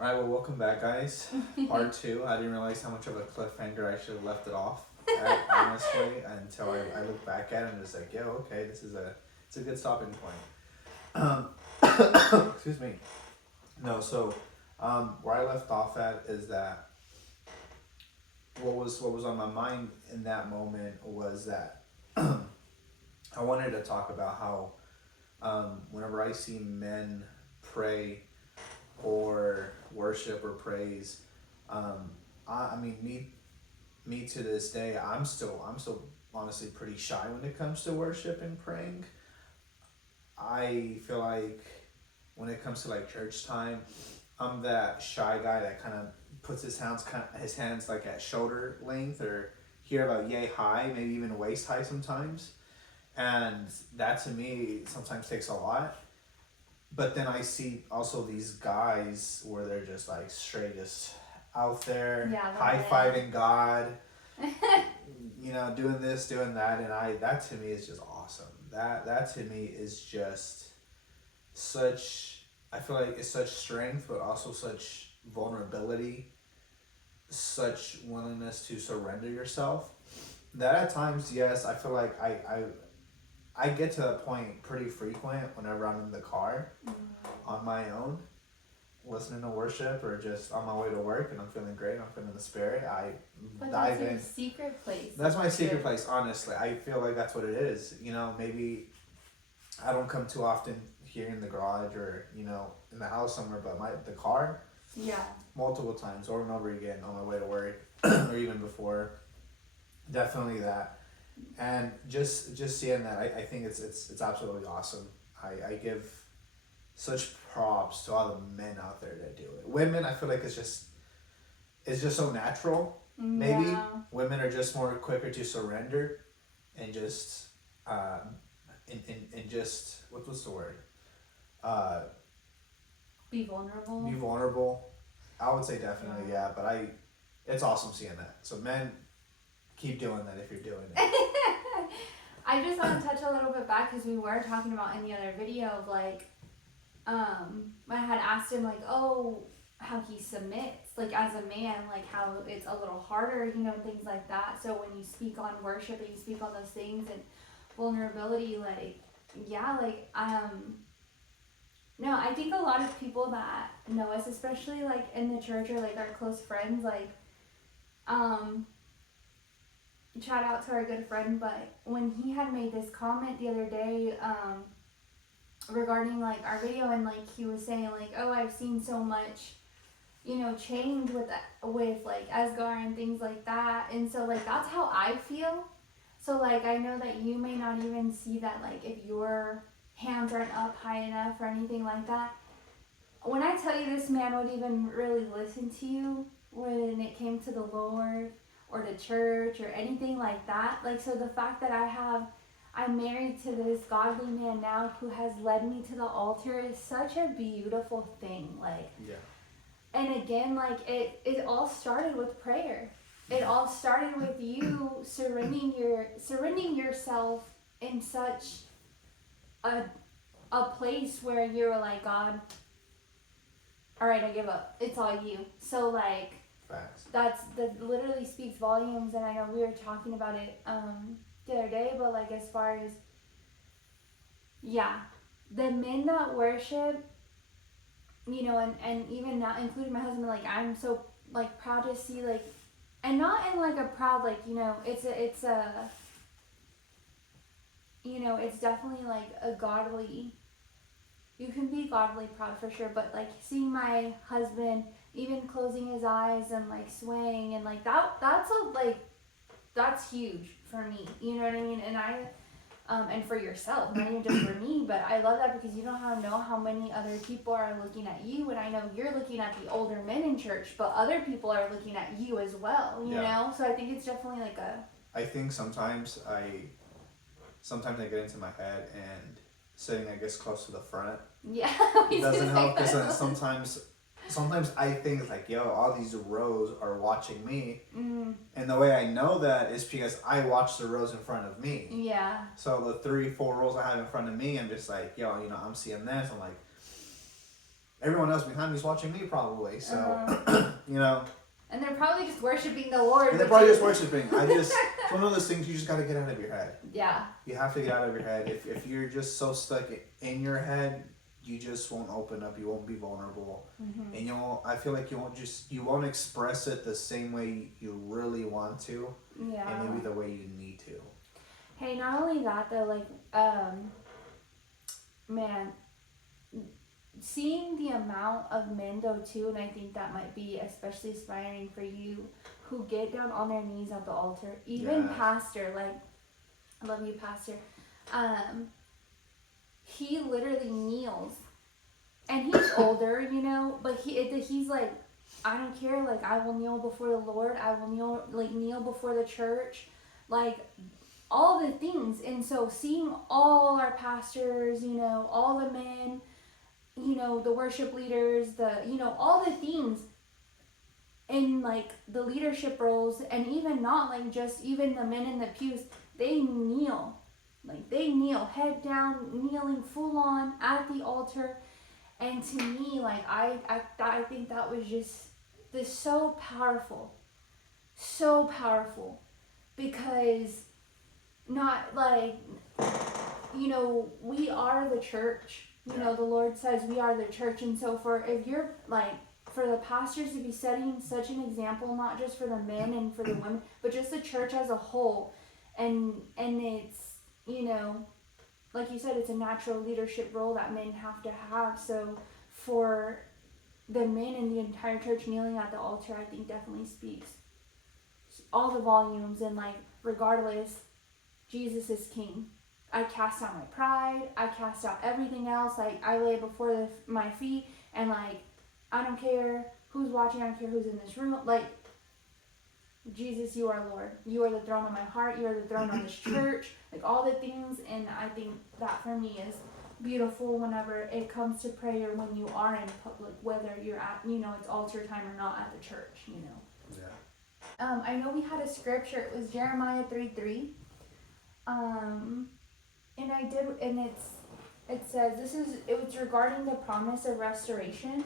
All right, well, welcome back, guys. Part two. I didn't realize how much of a cliffhanger I should have left it off at, honestly, until I look back at it and was like, yo, okay, it's a good stopping point. Excuse me. No, so where I left off at is that what was on my mind in that moment was that I wanted to talk about how whenever I see men pray or worship or praise, I mean me to this day, I'm still honestly pretty shy when it comes to worship and praying. I feel like when it comes to like church time, I'm that shy guy that kind of puts his hands like at shoulder length or here about yay high, maybe even waist high sometimes, and that to me sometimes takes a lot. But then I see also these guys where they're just like straight just out there Yeah, high love fiving God, doing this, doing that, and I that to me is just awesome. That to me is just such I feel like it's such strength but also such vulnerability, such willingness to surrender yourself. That at times, yes, I feel like I get to that point pretty frequent whenever I'm in the car it. on my own listening to worship or just on my way to work and I'm feeling great, I'm feeling the spirit, I But dive that's your in. secret place. That's my secret Good. place, honestly. I feel like that's what it is. Maybe I don't come too often here in the garage or, in the house somewhere, but the car, Yeah. multiple times over and over again on my way to work or even before. Definitely that. And just seeing that, I think it's absolutely awesome. I give such props to all the men out there that do it. Women, I feel like it's just so natural. Maybe Yeah. women are just more quicker to surrender, and just and just what's the word? Uh, Be vulnerable. be vulnerable. I would say definitely Yeah. yeah, but it's awesome seeing that. So men, keep doing that if you're doing it. I just want to touch a little bit back because we were talking about in the other video of like, I had asked him like, oh, how he submits, like as a man, like how it's a little harder, and things like that. So when you speak on worship and you speak on those things and vulnerability, like, yeah, like, no, I think a lot of people that know us, especially like in the church or like our close friends, like, um, shout out to our good friend, but when he had made this comment the other day, regarding like our video, and like he was saying like, oh, I've seen so much, change with like Asgar and things like that, and so like that's how I feel. So like I know that you may not even see that, like if your hands aren't up high enough or anything like that. When I tell you this man would even really listen to you when it came to the Lord or to church or anything like that. Like, so the fact that I'm married to this godly man now who has led me to the altar is such a beautiful thing. Like, Yeah. and again, like it all started with prayer. It all started with you surrendering yourself in such a place where you were like, God, all right, I give up. It's all you. So like Facts. that literally speaks volumes. And I know we were talking about it the other day, but like as far as, yeah, the men that worship, and even now including my husband, like I'm so like proud to see, like, and not in like a proud, like, it's definitely like a godly, you can be godly proud for sure, but like seeing my husband even closing his eyes and like swaying and like that's huge for me, you know what I mean? And and for yourself, not even just for me, but I love that because you don't know how many other people are looking at you, and I know you're looking at the older men in church, but other people are looking at you as well, you know? So I think it's definitely like I think sometimes I get into my head and sitting, I guess, close to the front yeah. doesn't help because then sometimes I think like, yo, all these rows are watching me, and the way I know that is because I watch the rows in front of me. Yeah. So the 3-4 rows I have in front of me, I'm just like, yo, I'm seeing this. I'm like, everyone else behind me is watching me probably. So you know, and they're probably just worshiping the Lord. and they're probably just worshiping. It's one of those things you just got to get out of your head. Yeah. You have to get out of your head. If you're just so stuck in your head, you just won't open up. You won't be vulnerable, and I feel like you won't express it the same way you really want to, and maybe the way you need to. Hey, not only that though, like, man, seeing the amount of men though too, and I think that might be especially inspiring for you, who get down on their knees at the altar. Even Pastor, like, I love you, Pastor. He literally kneels, and he's older, you know, but he's like, I don't care, like, I will kneel before the Lord, I will kneel before the church, like, all the things. And so seeing all our pastors, you know, all the men, you know, the worship leaders, all the things in like the leadership roles, and even not like just even the men in the pews, they kneel. Like, they kneel head down, kneeling full on at the altar. And to me, like, I think that was just this so powerful, because not like, you know, we are the church. You know, the Lord says we are the church. And so if you're like, for the pastors to be setting such an example, not just for the men and for the women, but just the church as a whole. And it's, you know, like you said, it's a natural leadership role that men have to have. So for the men in the entire church kneeling at the altar, I think definitely speaks all the volumes. And like, regardless, Jesus is king. I cast out my pride. I cast out everything else. Like, I lay before my feet, and like, I don't care who's watching. I don't care who's in this room. Like, Jesus, you are Lord. You are the throne of my heart. You are the throne of this church. Like, all the things. And I think that for me is beautiful whenever it comes to prayer, when you are in public, whether you're at, you know, it's altar time or not at the church, you know. Yeah. I know we had a scripture. It was Jeremiah 3:3. And it says, it was regarding the promise of restoration.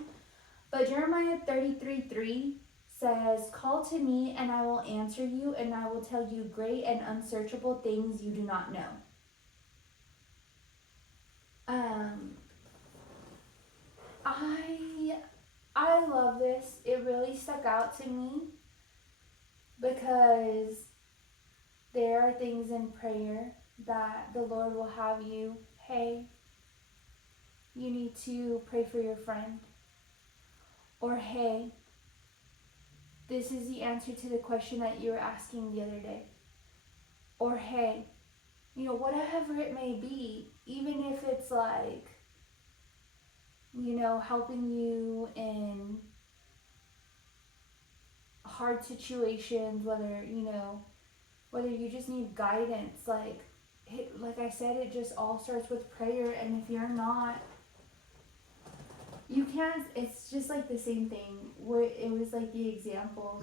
But Jeremiah 33:3 says, call to me and I will answer you, and I will tell you great and unsearchable things you do not know. I love this. It really stuck out to me, because there are things in prayer that the Lord will have you, hey, you need to pray for your friend. Or, hey, this is the answer to the question that you were asking the other day. Or, hey, you know, whatever it may be, even if it's like, you know, helping you in hard situations, whether you just need guidance, like I said, it just all starts with prayer. And if you're not, you can't, it's just like the same thing where it was like the example,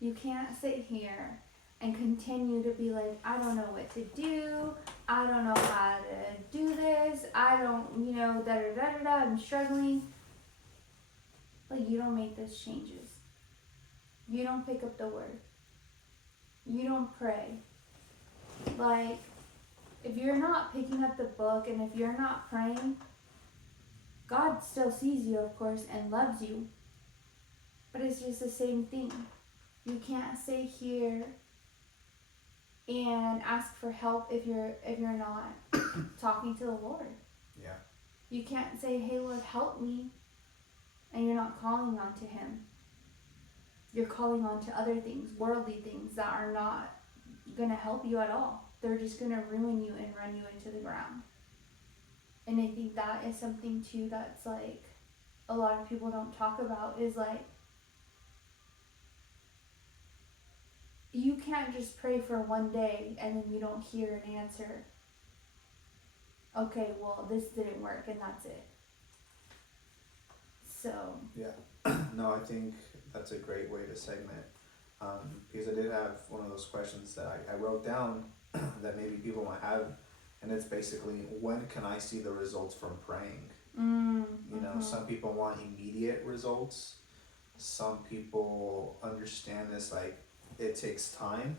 you can't sit here and continue to be like, I don't know what to do, I don't know how to do this, I don't, you know, I'm struggling. Like, you don't make those changes. You don't pick up the word. You don't pray. Like, if you're not picking up the book and if you're not praying, God still sees you, of course, and loves you. But it's just the same thing. You can't stay here and ask for help if you're not talking to the Lord. Yeah. You can't say, hey, Lord, help me, and you're not calling on to him. You're calling on to other things, worldly things that are not going to help you at all. They're just going to ruin you and run you into the ground. And I think that is something too that's like a lot of people don't talk about, is like, you can't just pray for one day and then you don't hear an answer. Okay, well, this didn't work and that's it. So. Yeah. No, I think that's a great way to segment. Because I did have one of those questions that I wrote down that maybe people might have, and it's basically, when can I see the results from praying? You know, some people want immediate results. Some people understand this, like, it takes time.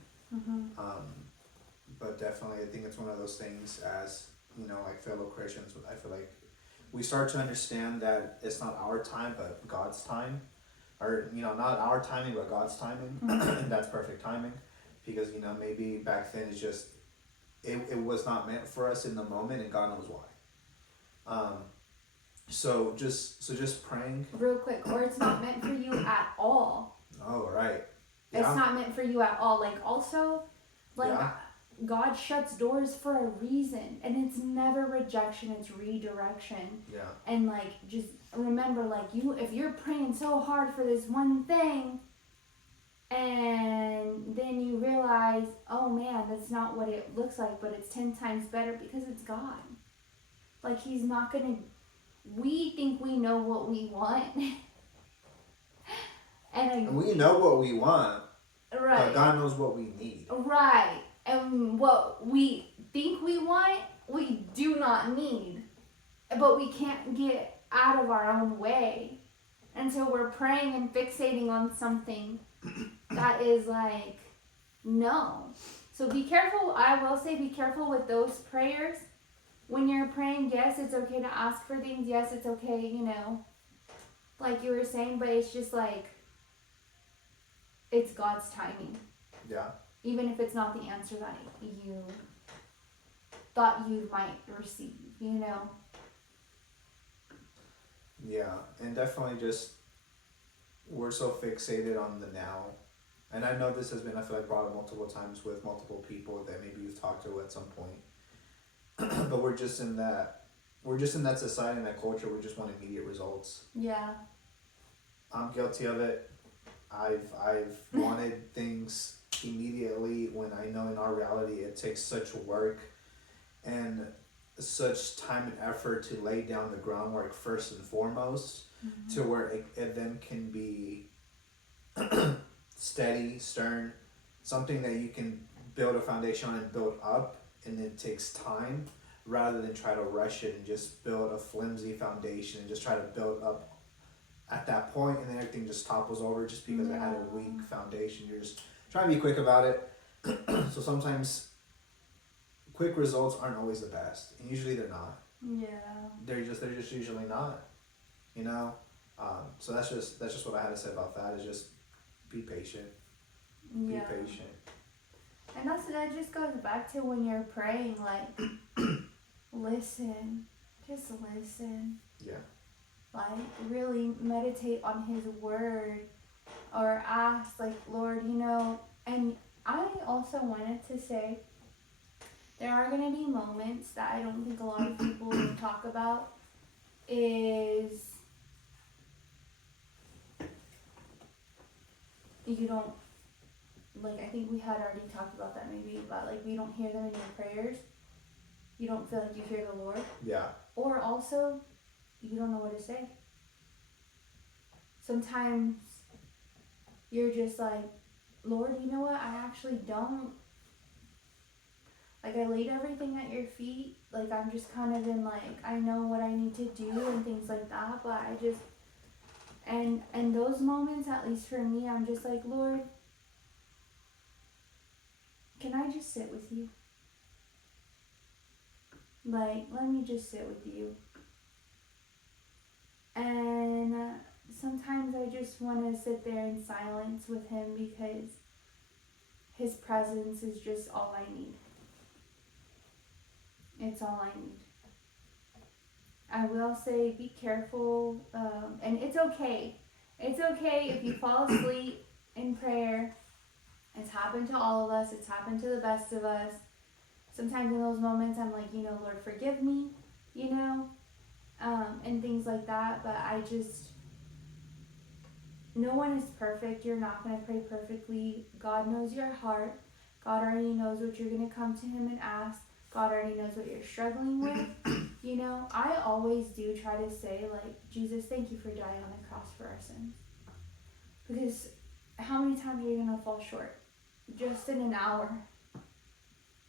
But definitely, I think it's one of those things, as you know, like fellow Christians, I feel like we start to understand that it's not our time but God's time, or you know, not our timing but God's timing, and that's perfect timing, because you know, maybe back then it's just it was not meant for us in the moment, and God knows why. So just praying. Real quick, or it's not meant for you at all. Oh, right. Yeah. It's not meant for you at all. Like, also, like, Yeah. God shuts doors for a reason, and it's never rejection, it's redirection. Yeah. And like, just remember, like, if you're praying so hard for this one thing, and then you realize, oh man, that's not what it looks like, but it's 10 times better, because it's God. Like, he's not gonna, we think we know what we want. And we know what we want, right, but God knows what we need. Right. And what we think we want, we do not need. But we can't get out of our own way. And so we're praying and fixating on something that is like, no. So be careful. I will say, be careful with those prayers. When you're praying, yes, it's okay to ask for things. Yes, it's okay, you know, like you were saying, but it's just like, it's God's timing. Yeah. Even if it's not the answer that you thought you might receive, you know? Yeah, and definitely just, we're so fixated on the now. And I know this has been, I feel like, brought up multiple times with multiple people that maybe you've talked to at some point. But we're just in that society and that culture, we just want immediate results. Yeah. I'm guilty of it. I've wanted things immediately, when I know in our reality it takes such work and such time and effort to lay down the groundwork first and foremost, to where it then can be steady, stern, something that you can build a foundation on and build up, and it takes time, rather than try to rush it and just build a flimsy foundation and just try to build up at that point, and then everything just topples over just because it had a weak foundation. You're just trying to be quick about it. So sometimes quick results aren't always the best, and usually they're not. Yeah. They're just usually not, you know. So that's just what I had to say about that. Is just be patient. Yeah. Be patient. And that just goes back to when you're praying, like, listen. Just listen. Yeah. Like, really meditate on his word, or ask, like, Lord, you know. And I also wanted to say, there are going to be moments that I don't think a lot of people talk about, is you don't, like, I think we had already talked about that maybe, but like, we don't hear them in your prayers. You don't feel like you hear the Lord. Yeah. Or also, you don't know what to say. Sometimes you're just like, Lord, you know what? I actually don't. Like, I laid everything at your feet. Like, I'm just kind of in, like, I know what I need to do and things like that. But I just, and those moments, at least for me, I'm just like, Lord, can I just sit with you? Like, let me just sit with you. And sometimes I just want to sit there in silence with him, because his presence is just all I need. It's all I need. I will say, be careful, and it's okay. It's okay if you fall asleep in prayer. It's happened to all of us. It's happened to the best of us. Sometimes in those moments, I'm like, you know, Lord, forgive me, you know, and things like that. But I just, no one is perfect. You're not going to pray perfectly. God knows your heart. God already knows what you're going to come to him and ask. God already knows what you're struggling with. You know, I always do try to say, like, Jesus, thank you for dying on the cross for our sins. Because how many times are you going to fall short? Just in an hour.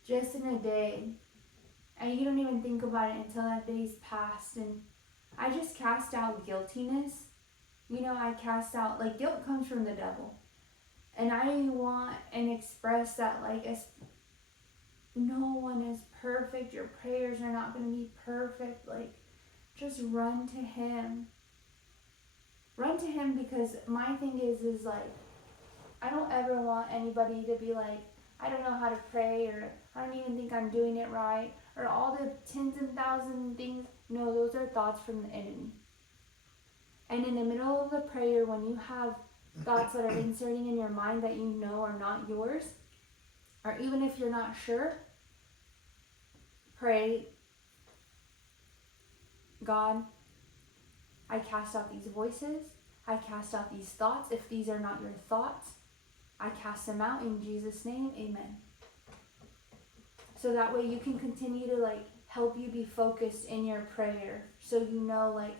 Just in a day. and you don't even think about it until that day's passed. And I just cast out guiltiness. You know, I cast out, like, guilt comes from the devil. And I want and express that, like, as no one is perfect. Your prayers are not going to be perfect. Like, just run to him. Run to him, because my thing is like, I don't ever want anybody to be like, I don't know how to pray, or I don't even think I'm doing it right, or all the tens and thousands things. No, those are thoughts from the enemy. And in the middle of the prayer, when you have thoughts that are inserting in your mind that you know are not yours, or even if you're not sure, pray, God, I cast out these voices. I cast out these thoughts. If these are not your thoughts, I cast them out in Jesus' name. Amen. So that way you can continue to, like, help you be focused in your prayer, so you know, like,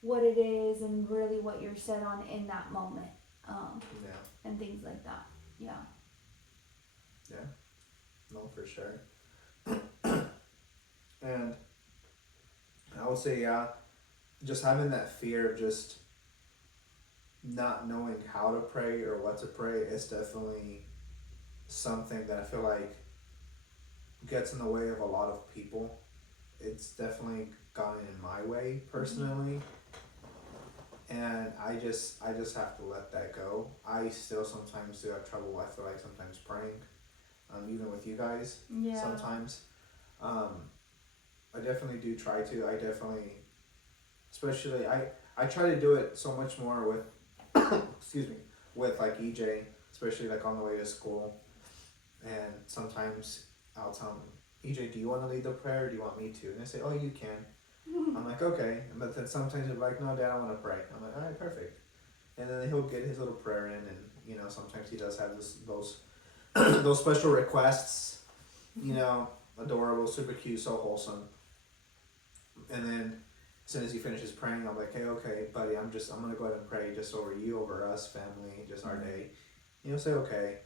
what it is and really what you're set on in that moment. And things like that. Yeah. No, for sure. And I would say, just having that fear of just not knowing how to pray or what to pray is definitely something that I feel like gets in the way of a lot of people. It's definitely gotten in my way personally. And I just have to let that go. I still sometimes do have trouble, I feel like, sometimes praying, even with you guys. Yeah. Sometimes I definitely do try to. I definitely, especially, I try to do it so much more with excuse me, with, like, EJ, especially, like, on the way to school. And sometimes I'll tell him, EJ, do you want to lead the prayer, or do you want me to? And they say, oh, you can. I'm like, okay. But then sometimes he'll be like, no, Dad, I want to pray. I'm like, all right, perfect. And then he'll get his little prayer in, and, you know, sometimes he does have those those special requests, you know, adorable, super cute, so wholesome. And then as soon as he finishes praying, I'm like, hey, okay, buddy, I'm gonna go ahead and pray just over you, over us, family, just our day. And he'll say, okay.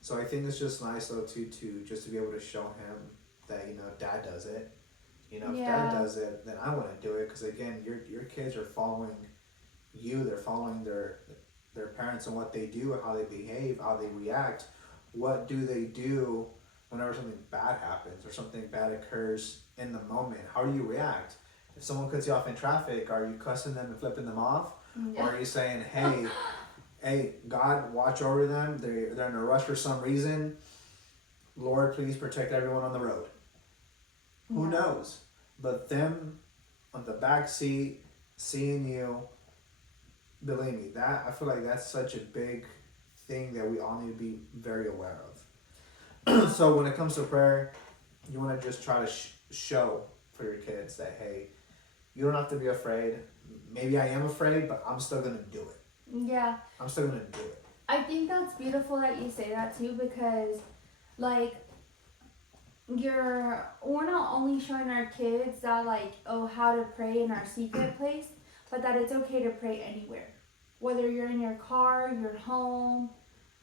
So I think it's just nice, though, to just to be able to show him that, you know, Dad does it. You know, if Dad does it, then I want to do it, because, again, your kids are following you. They're following their parents and what they do, how they behave, how they react. What do they do whenever something bad happens or something bad occurs in the moment? How do you react? If someone cuts you off in traffic, are you cussing them and flipping them off? Yeah. Or are you saying, hey, God, watch over them. They're in a rush for some reason. Lord, please protect everyone on the road. Who knows? But them on the back seat, seeing you, believe me, that I feel like that's such a big thing that we all need to be very aware of. So when it comes to prayer, you want to just try to show for your kids that, hey, you don't have to be afraid. Maybe I am afraid, but I'm still going to do it. Yeah. I'm still going to do it. I think that's beautiful that you say that too, because, like, we're not only showing our kids that, like, oh, how to pray in our secret place, but that it's okay to pray anywhere. Whether you're in your car, your home,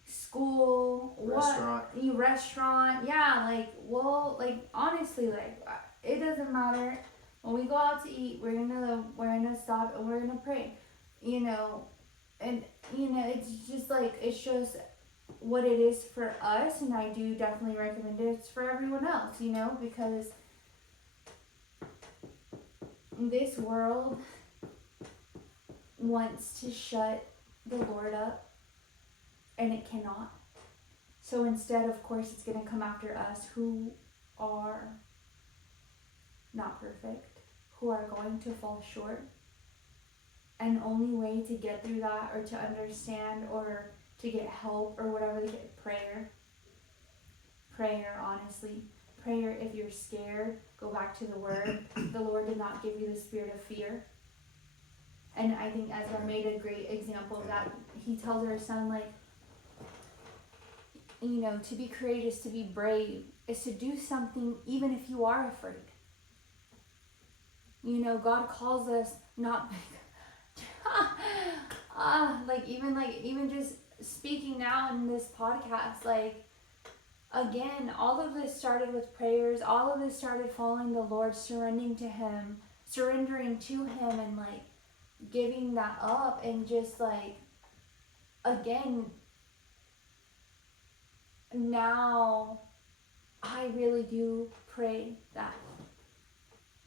school, restaurant, yeah, like, well, like, honestly, like, it doesn't matter. When we go out to eat, we're gonna stop and we're gonna pray, you know, and, you know, it's just like, it shows what it is for us, and I do definitely recommend it for everyone else, you know, because this world wants to shut the Lord up, and it cannot. So instead, of course, it's going to come after us, who are not perfect, who are going to fall short. And the only way to get through that, or to understand, or to get help, or whatever, to get prayer, honestly. Prayer, if you're scared, go back to the Word. The Lord did not give you the spirit of fear. And I think Ezra made a great example of that. He tells our son, like, you know, to be courageous, to be brave, is to do something even if you are afraid. You know, God calls us not even just speaking now in this podcast, like, again, all of this started with prayers. All of this started following the Lord, surrendering to Him, and like giving that up, and just like, again, now I really do pray that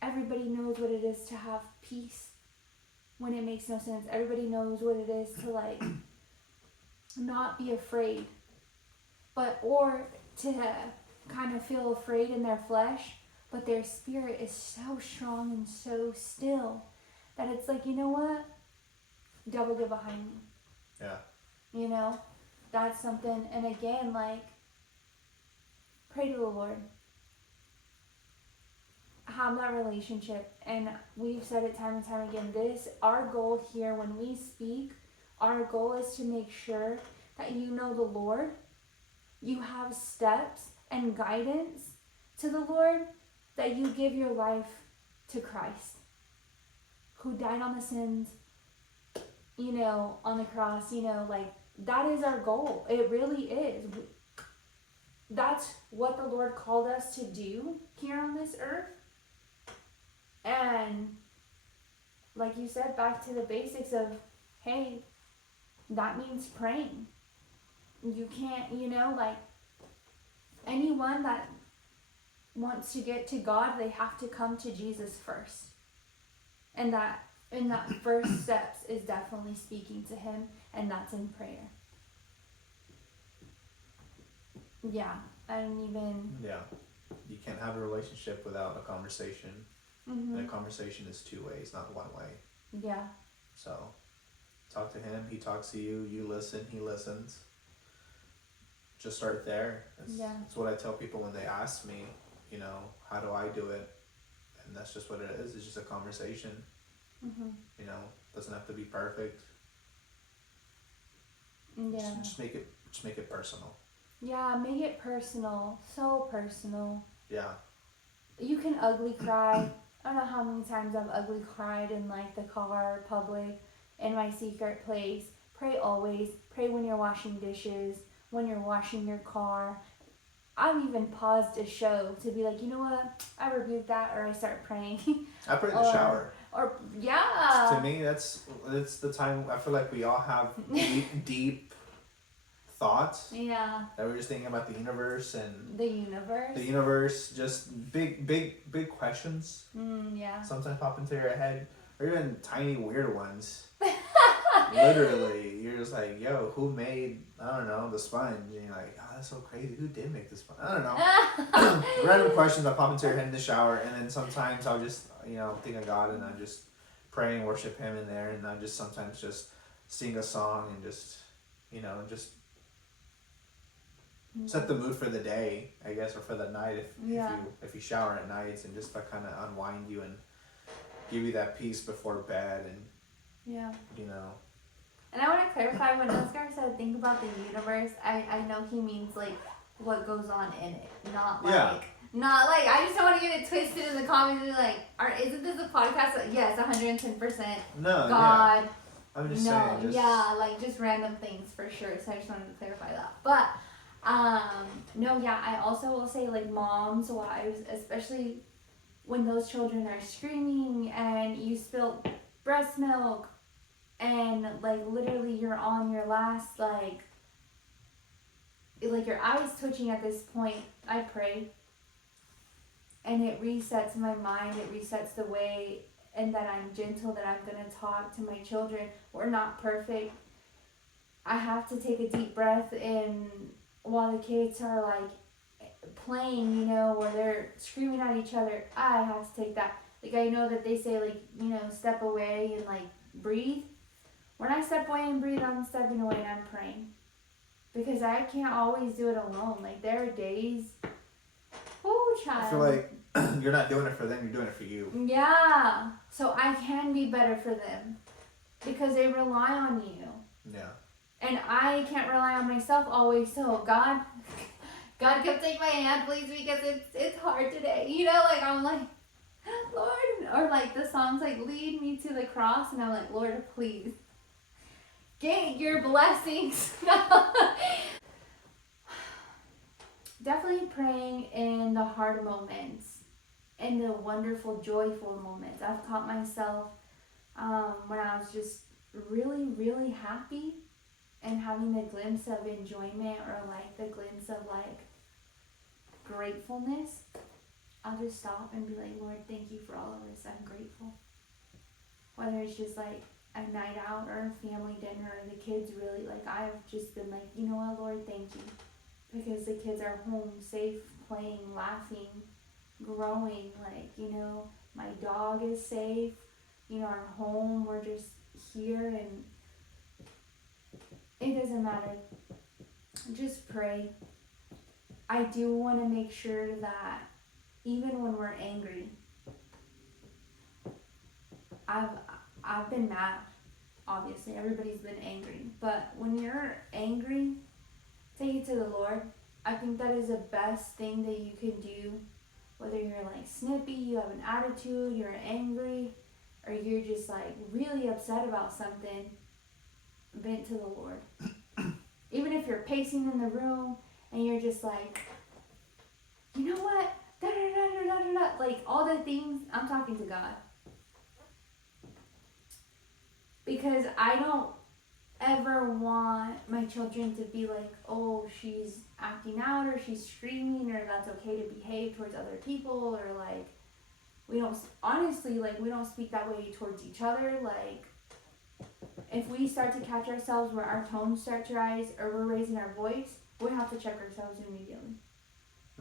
everybody knows what it is to have peace when it makes no sense. Everybody knows what it is to like not be afraid, or to kind of feel afraid in their flesh, but their spirit is so strong and so still that it's like, you know what? Devil, get behind me. Yeah. You know, that's something. And again, like, pray to the Lord. Have that relationship. And we've said it time and time again. Our goal here when we speak, our goal is to make sure that you know the Lord. You have steps and guidance to the Lord, that you give your life to Christ, who died on the sins, on the cross, like, that is our goal. It really is. That's what the Lord called us to do here on this earth. And like you said, back to the basics of, hey, that means praying. You can't, like, anyone that wants to get to God, they have to come to Jesus first. And that first steps is definitely speaking to Him, and that's in prayer. Yeah, I don't even... Yeah. You can't have a relationship without a conversation. Mm-hmm. And a conversation is two ways, not one way. Yeah. So, talk to Him, He talks to you, you listen, He listens. Just start there. That's what I tell people when they ask me, how do I do it? And that's just what it is. It's just a conversation. Mm-hmm. Doesn't have to be perfect. Yeah. Just make it personal. Yeah, make it personal. So personal. Yeah. You can ugly cry. I don't know how many times I've ugly cried in like the car, public, in my secret place. Pray always. Pray when you're washing dishes, when you're washing your car. I've even paused a show to be like, you know what? I rebuke that, or I start praying. I pray in the shower. Or yeah. To me, that's the time. I feel like we all have deep thoughts. Yeah. That we're just thinking about the universe and the universe. Just big questions. Yeah. Sometimes pop into your head, or even tiny weird ones. Literally, you're just like, yo, who made, I don't know, the sponge? And you're like, oh, that's so crazy. Who did make the sponge? I don't know. Random questions that pop into your head in the shower, and then sometimes I'll just, think of God, and I just pray and worship Him in there, and I just sometimes just sing a song and just, just set the mood for the day, I guess, or for the night if you shower at nights, and just to kind of unwind you and give you that peace before bed, and And I want to clarify, when Oscar said think about the universe, I know he means like what goes on in it, not like I just don't want to get it twisted in the comments and be like, isn't this a podcast? Yes, 110%. No, God. Yeah. I'm just saying. Just random things for sure. So I just wanted to clarify that. But I also will say, like, moms, wives, especially when those children are screaming and you spill breast milk and like literally you're on your last like your eyes twitching at this point, I pray. And it resets my mind, it resets the way and that I'm gentle, that I'm going to talk to my children. We're not perfect. I have to take a deep breath in while the kids are like playing, or they're screaming at each other. I have to take that. Like, I know that they say, like, step away and like breathe. When I step away and breathe, I'm stepping away and I'm praying. Because I can't always do it alone. Like, there are days, child. I feel like you're not doing it for them, you're doing it for you. Yeah. So I can be better for them. Because they rely on you. Yeah. And I can't rely on myself always. So God, come take my hand, please, because it's hard today. I'm like, Lord, or like the song's like, lead me to the cross, and I'm like, Lord, please, get your blessings. definitely praying in the hard moments, in the wonderful, joyful moments. I've caught myself when I was just really, really happy and having a glimpse of enjoyment or like the glimpse of like gratefulness. I'll just stop and be like, Lord, thank you for all of this. I'm grateful. Whether it's just like a night out or a family dinner or the kids really, like I've just been like, you know what, Lord, thank you. Because the kids are home, safe, playing, laughing, growing. Like, you know, my dog is safe. You know, our home, we're just here and it doesn't matter. Just pray. I do want to make sure that even when we're angry, I've been mad. Obviously, everybody's been angry. But when you're angry, take it to the Lord. I think that is the best thing that you can do. Whether you're like snippy, you have an attitude, you're angry, or you're just like really upset about something, vent to the Lord. Even if you're pacing in the room and you're just like, you know what? Da, da, da, da, da, da, like all the things, I'm talking to God. Because I don't ever want my children to be like, oh, she's acting out or she's screaming or that's okay to behave towards other people or like we don't honestly like we don't speak that way towards each other. Like if we start to catch ourselves where our tones start to rise or we're raising our voice, we have to check ourselves immediately.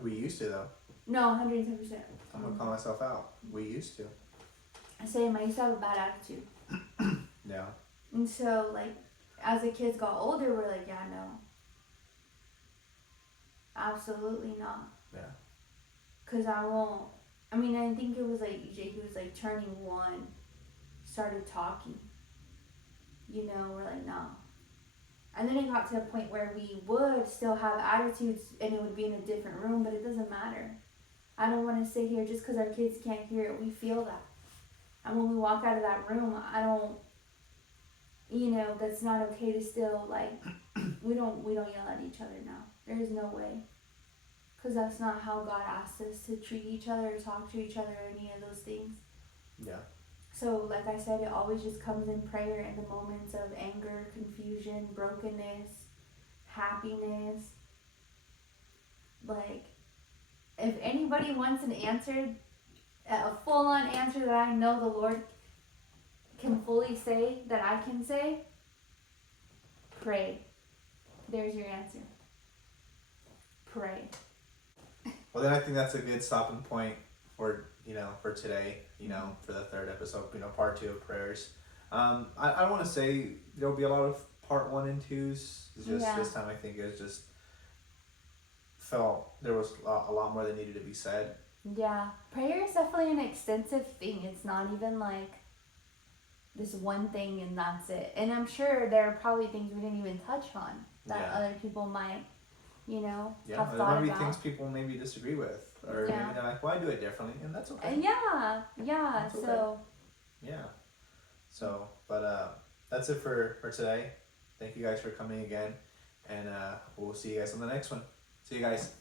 We used to though. No, 110%. I'm gonna call myself out. We used to. I say I used to have a bad attitude. Yeah. And so like as the kids got older, we're like, yeah, no. Absolutely not. Yeah. Cause I won't. I mean, I think it was like EJ. He was like turning 1, started talking. You know, we're like, no. And then it got to a point where we would still have attitudes, and it would be in a different room, but it doesn't matter. I don't want to sit here just because our kids can't hear it. We feel that, and when we walk out of that room, I don't. You know, that's not okay to still like. We don't yell at each other now. There is no way. Because that's not how God asked us to treat each other or talk to each other or any of those things. Yeah. So, like I said, it always just comes in prayer in the moments of anger, confusion, brokenness, happiness. Like, if anybody wants an answer, a full-on answer that I know the Lord can fully say, that I can say, pray. There's your answer. Pray. Well, then I think that's a good stopping point for for today. For the third episode. Part 2 of prayers. I want to say there'll be a lot of part 1 and 2s. It's just this time I think it was just felt there was a lot more that needed to be said. Yeah, prayer is definitely an extensive thing. It's not even like this one thing and that's it. And I'm sure there are probably things we didn't even touch on that other people might, have there thought might be about. things people maybe disagree with, or maybe they're like, "Well, I do it differently," and that's okay. Yeah. That's okay. So. Yeah. So, but that's it for today. Thank you guys for coming again, and we'll see you guys on the next one. See you guys.